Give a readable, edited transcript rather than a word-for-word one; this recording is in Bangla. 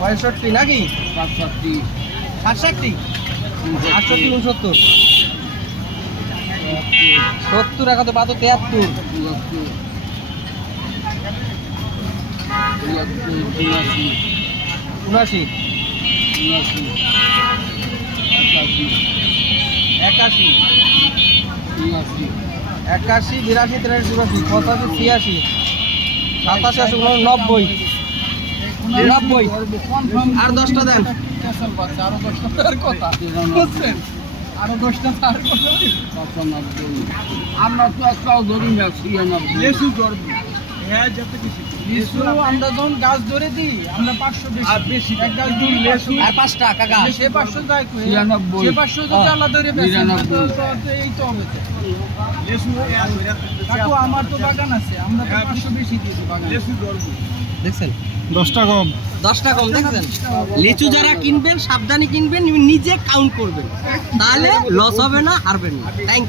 65 নাকি 65 67 68 69 70 টাকা তো বাদ 73 79 81 81 82 83 84 85 86 87 88 90 আর 10টা দেন আরো 10টা তার কথা আমরা তো একটাও ধরি না 96 লেসু ধরবো হ্যাঁ যত কিছু লেসু আমরা যখন গাছ ধরে দিই আমরা 500 বেশি এক গাছ ধরি লেসু আর 5টা কাকা সে 500 যায় কই 96 সে 500 যদি আলাদা ধরে বেচে তো এই তো হবে লেসু কাকু আমার তো বাগান আছে আমরা তো 500 বেশি দিই বাগান লেসু ধরবো দেখছেন 10টা কম 10টা কম দেখছেন লিচু যারা কিনবেন সাবধানে কিনবেন নিজে কাউন্ট করবেন তাহলে লস হবে না হারবেন না থ্যাংক